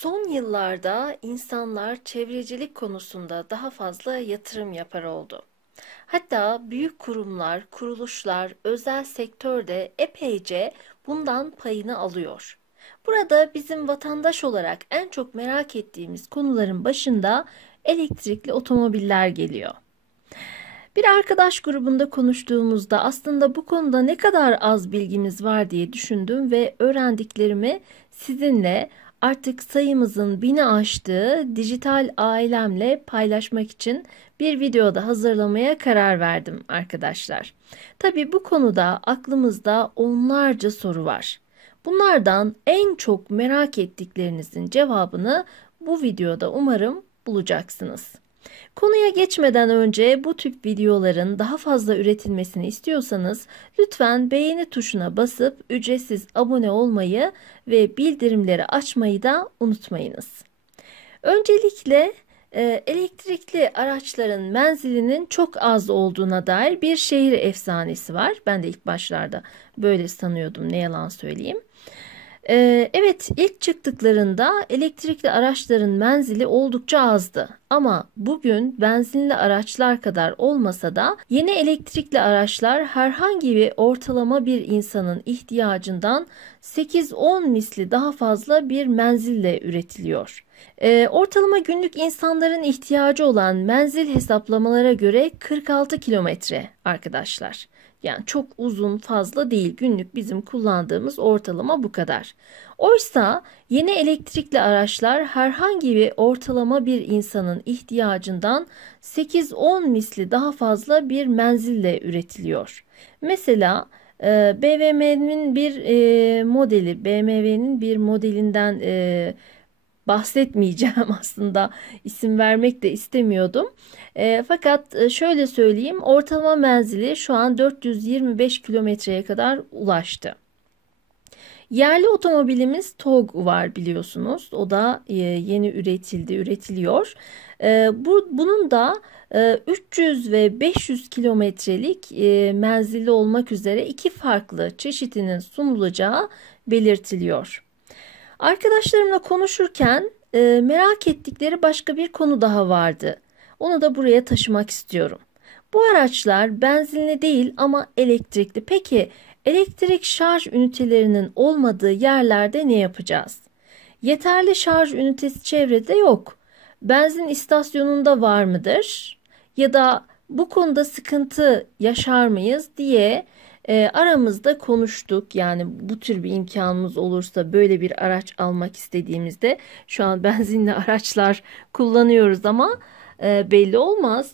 Son yıllarda insanlar çevrecilik konusunda daha fazla yatırım yapar oldu. Hatta büyük kurumlar, kuruluşlar, özel sektör de epeyce bundan payını alıyor. Burada bizim vatandaş olarak en çok merak ettiğimiz konuların başında elektrikli otomobiller geliyor. Bir arkadaş grubunda konuştuğumuzda aslında bu konuda ne kadar az bilgimiz var diye düşündüm ve öğrendiklerimi sizinle artık sayımızın 1000'i aştığı dijital ailemle paylaşmak için bir videoda hazırlamaya karar verdim arkadaşlar. Tabii bu konuda aklımızda onlarca soru var. Bunlardan en çok merak ettiklerinizin cevabını bu videoda umarım bulacaksınız. Konuya geçmeden önce bu tip videoların daha fazla üretilmesini istiyorsanız lütfen beğeni tuşuna basıp ücretsiz abone olmayı ve bildirimleri açmayı da unutmayınız. Öncelikle elektrikli araçların menzilinin çok az olduğuna dair bir şehir efsanesi var. Ben de ilk başlarda böyle sanıyordum, ne yalan söyleyeyim. Evet, ilk çıktıklarında elektrikli araçların menzili oldukça azdı. Ama bugün benzinli araçlar kadar olmasa da yeni elektrikli araçlar herhangi bir ortalama bir insanın ihtiyacından 8-10 misli daha fazla bir menzille üretiliyor. Ortalama günlük insanların ihtiyacı olan menzil hesaplamalara göre 46 kilometre arkadaşlar. Yani çok uzun, fazla değil. Günlük bizim kullandığımız ortalama bu kadar. Oysa yeni elektrikli araçlar herhangi bir ortalama bir insanın ihtiyacından 8-10 misli daha fazla bir menzille üretiliyor. Mesela BMW'nin bir modelinden bahsetmeyeceğim aslında, isim vermek de istemiyordum. Fakat şöyle söyleyeyim, ortalama menzili şu an 425 kilometreye kadar ulaştı. Yerli otomobilimiz TOG var, biliyorsunuz. O da yeni üretiliyor. Bunun da 300 ve 500 kilometrelik menzilli olmak üzere iki farklı çeşitinin sunulacağı belirtiliyor. Arkadaşlarımla konuşurken merak ettikleri başka bir konu daha vardı. Onu da buraya taşımak istiyorum. Bu araçlar benzinli değil ama elektrikli. Peki elektrik şarj ünitelerinin olmadığı yerlerde ne yapacağız? Yeterli şarj ünitesi çevrede yok. Benzin istasyonunda var mıdır? Ya da bu konuda sıkıntı yaşar mıyız diye aramızda konuştuk. Yani bu tür bir imkanımız olursa, böyle bir araç almak istediğimizde, şu an benzinli araçlar kullanıyoruz ama belli olmaz.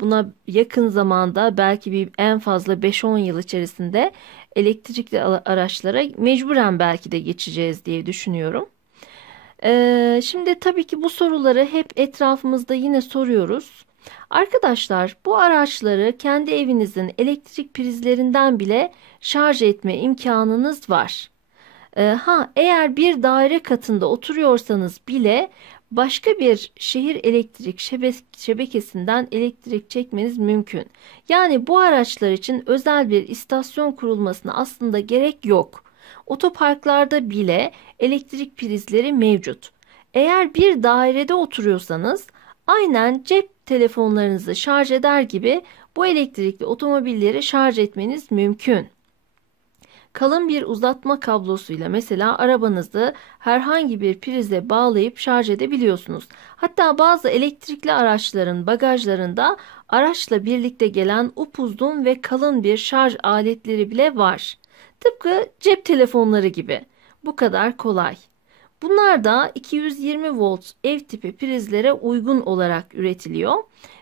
Buna yakın zamanda, belki bir en fazla 5-10 yıl içerisinde elektrikli araçlara mecburen belki de geçeceğiz diye düşünüyorum. Şimdi tabii ki bu soruları hep etrafımızda yine soruyoruz. Arkadaşlar, bu araçları kendi evinizin elektrik prizlerinden bile şarj etme imkanınız var. Eğer bir daire katında oturuyorsanız bile başka bir şehir elektrik şebekesinden elektrik çekmeniz mümkün. Yani bu araçlar için özel bir istasyon kurulmasına aslında gerek yok. Otoparklarda bile elektrik prizleri mevcut. Eğer bir dairede oturuyorsanız aynen cep telefonlarınızı şarj eder gibi bu elektrikli otomobilleri şarj etmeniz mümkün. Kalın bir uzatma kablosuyla mesela arabanızı herhangi bir prize bağlayıp şarj edebiliyorsunuz. Hatta bazı elektrikli araçların bagajlarında araçla birlikte gelen upuzun ve kalın bir şarj aletleri bile var. Tıpkı cep telefonları gibi. Bu kadar kolay. Bunlar da 220 volt ev tipi prizlere uygun olarak üretiliyor.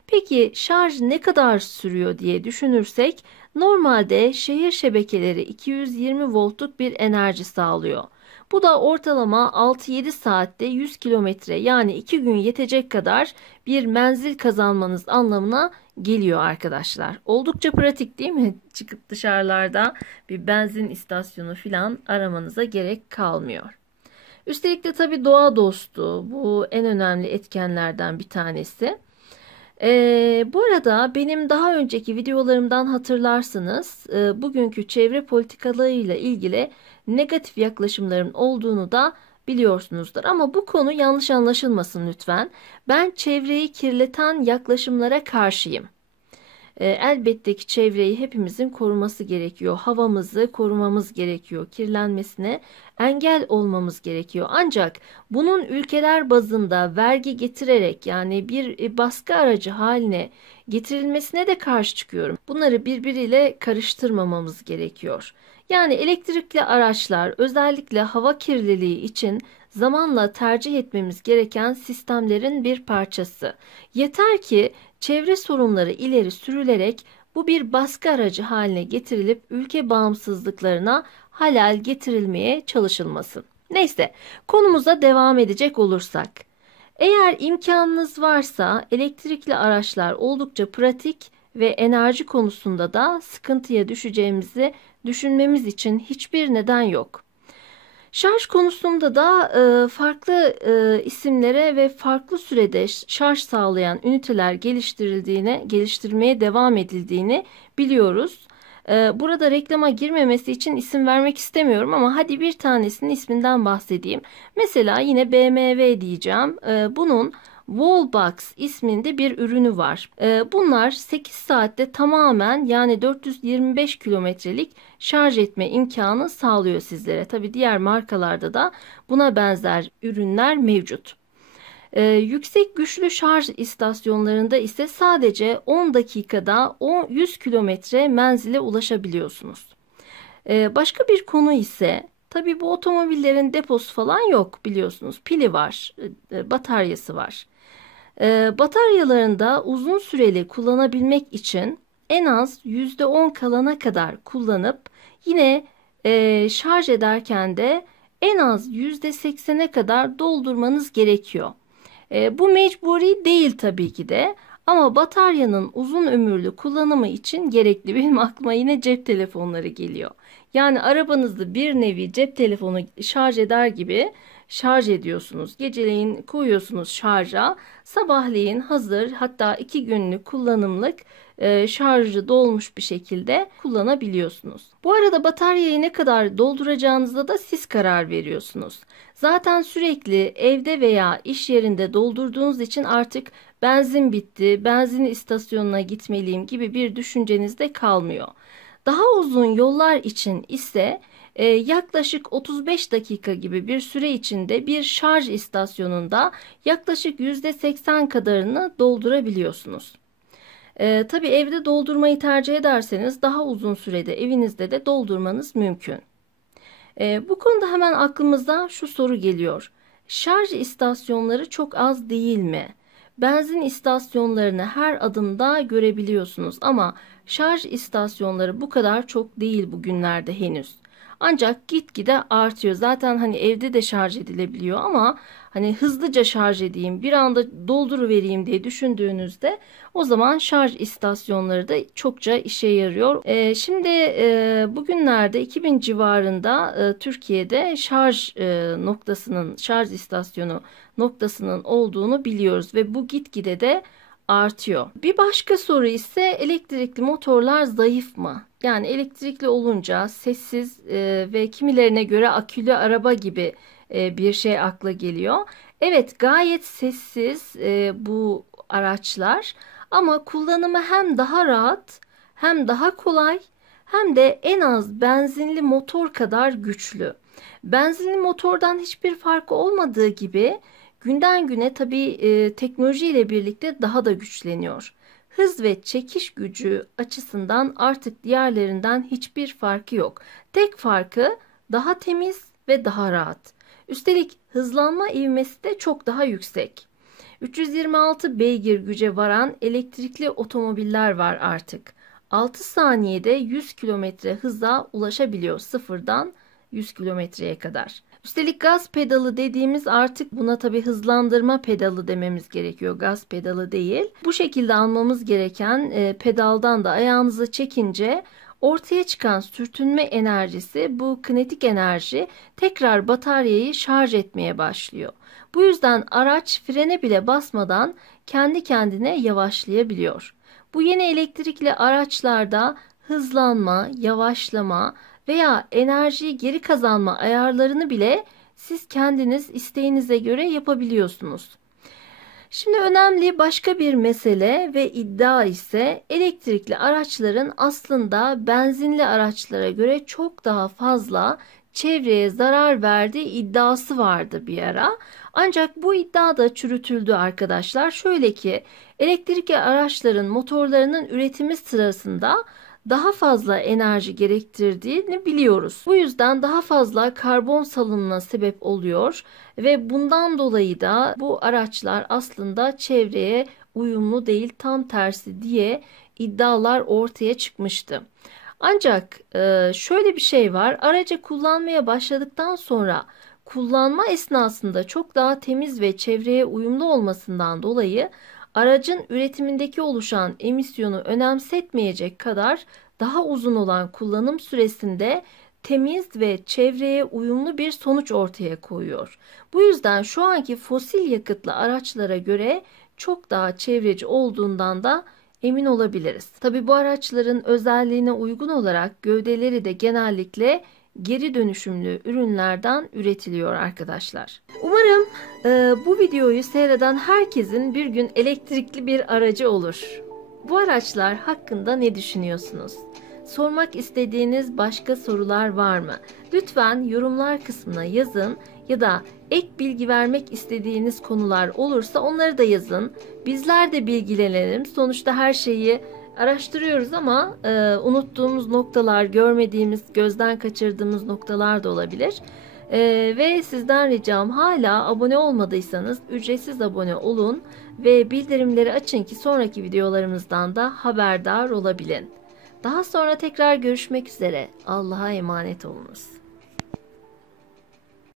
Peki şarj ne kadar sürüyor diye düşünürsek, normalde şehir şebekeleri 220 voltluk bir enerji sağlıyor. Bu da ortalama 6-7 saatte 100 kilometre, yani 2 gün yetecek kadar bir menzil kazanmanız anlamına geliyor arkadaşlar. Oldukça pratik değil mi? Çıkıp dışarılarda bir benzin istasyonu falan aramanıza gerek kalmıyor. Üstelik de tabii doğa dostu. Bu en önemli etkenlerden bir tanesi. Bu arada benim daha önceki videolarımdan hatırlarsınız, bugünkü çevre politikalarıyla ilgili negatif yaklaşımların olduğunu da biliyorsunuzdur. Ama bu konu yanlış anlaşılmasın lütfen. Ben çevreyi kirleten yaklaşımlara karşıyım. Elbette ki çevreyi hepimizin koruması gerekiyor. Havamızı korumamız gerekiyor. Kirlenmesine engel olmamız gerekiyor. Ancak bunun ülkeler bazında vergi getirerek, yani bir baskı aracı haline getirilmesine de karşı çıkıyorum. Bunları birbiriyle karıştırmamamız gerekiyor. Yani elektrikli araçlar özellikle hava kirliliği için zamanla tercih etmemiz gereken sistemlerin bir parçası. Yeter ki çevre sorunları ileri sürülerek bu bir baskı aracı haline getirilip ülke bağımsızlıklarına halal getirilmeye çalışılmasın. Neyse, konumuza devam edecek olursak. Eğer imkanınız varsa elektrikli araçlar oldukça pratik ve enerji konusunda da sıkıntıya düşeceğimizi düşünmemiz için hiçbir neden yok. Şarj konusunda da farklı isimlere ve farklı sürede şarj sağlayan üniteler geliştirmeye devam edildiğini biliyoruz. Burada reklama girmemesi için isim vermek istemiyorum ama hadi bir tanesinin isminden bahsedeyim. Mesela yine BMW diyeceğim. Bunun Wallbox isminde bir ürünü var. Bunlar 8 saatte tamamen, yani 425 kilometrelik şarj etme imkanı sağlıyor sizlere. Tabii diğer markalarda da buna benzer ürünler mevcut. Yüksek güçlü şarj istasyonlarında ise sadece 10 dakikada 100 kilometre menzile ulaşabiliyorsunuz. Başka bir konu ise, tabii bu otomobillerin deposu falan yok biliyorsunuz. Pili var, bataryası var. Bataryalarında uzun süreli kullanabilmek için en az %10 kalana kadar kullanıp yine şarj ederken de en az %80'e kadar doldurmanız gerekiyor. Bu mecburi değil tabii ki de, ama bataryanın uzun ömürlü kullanımı için gerekli. Benim aklıma yine cep telefonları geliyor. Yani arabanızda bir nevi cep telefonu şarj eder gibi şarj ediyorsunuz. Geceleyin koyuyorsunuz şarja. Sabahleyin hazır, hatta 2 günlük kullanımlık şarjı dolmuş bir şekilde kullanabiliyorsunuz. Bu arada bataryayı ne kadar dolduracağınıza da siz karar veriyorsunuz. Zaten sürekli evde veya iş yerinde doldurduğunuz için artık benzin bitti, benzin istasyonuna gitmeliyim gibi bir düşünceniz de kalmıyor. Daha uzun yollar için ise yaklaşık 35 dakika gibi bir süre içinde bir şarj istasyonunda yaklaşık %80 kadarını doldurabiliyorsunuz. Tabii evde doldurmayı tercih ederseniz daha uzun sürede evinizde de doldurmanız mümkün. Bu konuda hemen aklımıza şu soru geliyor. Şarj istasyonları çok az değil mi? Benzin istasyonlarını her adımda görebiliyorsunuz ama şarj istasyonları bu kadar çok değil bugünlerde henüz. Ancak gitgide artıyor. Zaten hani evde de şarj edilebiliyor ama hani hızlıca şarj edeyim, bir anda dolduruvereyim diye düşündüğünüzde o zaman şarj istasyonları da çokça işe yarıyor. Şimdi bugünlerde 2000 civarında Türkiye'de şarj istasyonu noktasının olduğunu biliyoruz ve bu gitgide de artıyor. Bir başka soru ise elektrikli motorlar zayıf mı? Yani elektrikli olunca sessiz ve kimilerine göre akülü araba gibi bir şey akla geliyor. Evet, gayet sessiz bu araçlar ama kullanımı hem daha rahat, hem daha kolay, hem de en az benzinli motor kadar güçlü. Benzinli motordan hiçbir farkı olmadığı gibi günden güne tabii teknoloji ile birlikte daha da güçleniyor. Hız ve çekiş gücü açısından artık diğerlerinden hiçbir farkı yok. Tek farkı daha temiz ve daha rahat. Üstelik hızlanma ivmesi de çok daha yüksek. 326 beygir güce varan elektrikli otomobiller var artık. 6 saniyede 100 kilometre hıza ulaşabiliyor, sıfırdan 100 kilometreye kadar. Üstelik gaz pedalı dediğimiz, artık buna tabii hızlandırma pedalı dememiz gerekiyor. Gaz pedalı değil. Bu şekilde almamız gereken pedaldan da ayağınızı çekince ortaya çıkan sürtünme enerjisi, bu kinetik enerji tekrar bataryayı şarj etmeye başlıyor. Bu yüzden araç frene bile basmadan kendi kendine yavaşlayabiliyor. Bu yeni elektrikli araçlarda hızlanma, yavaşlama veya enerjiyi geri kazanma ayarlarını bile siz kendiniz isteğinize göre yapabiliyorsunuz. Şimdi önemli başka bir mesele ve iddia ise elektrikli araçların aslında benzinli araçlara göre çok daha fazla çevreye zarar verdiği iddiası vardı bir ara. Ancak bu iddia da çürütüldü arkadaşlar. Şöyle ki elektrikli araçların motorlarının üretimi sırasında daha fazla enerji gerektirdiğini biliyoruz. Bu yüzden daha fazla karbon salınımına sebep oluyor ve bundan dolayı da bu araçlar aslında çevreye uyumlu değil, tam tersi diye iddialar ortaya çıkmıştı. Ancak şöyle bir şey var. Aracı kullanmaya başladıktan sonra kullanma esnasında çok daha temiz ve çevreye uyumlu olmasından dolayı aracın üretimindeki oluşan emisyonu önemsetmeyecek kadar daha uzun olan kullanım süresinde temiz ve çevreye uyumlu bir sonuç ortaya koyuyor. Bu yüzden şu anki fosil yakıtlı araçlara göre çok daha çevreci olduğundan da emin olabiliriz. Tabii bu araçların özelliğine uygun olarak gövdeleri de genellikle geri dönüşümlü ürünlerden üretiliyor arkadaşlar. Umarım bu videoyu seyreden herkesin bir gün elektrikli bir aracı olur. Bu araçlar hakkında ne düşünüyorsunuz? Sormak istediğiniz başka sorular var mı? Lütfen yorumlar kısmına yazın ya da ek bilgi vermek istediğiniz konular olursa onları da yazın. Bizler de bilgilenelim. Sonuçta her şeyi araştırıyoruz ama unuttuğumuz noktalar, görmediğimiz, gözden kaçırdığımız noktalar da olabilir. Ve sizden ricam hala abone olmadıysanız ücretsiz abone olun ve bildirimleri açın ki sonraki videolarımızdan da haberdar olabilin. Daha sonra tekrar görüşmek üzere. Allah'a emanet olunuz.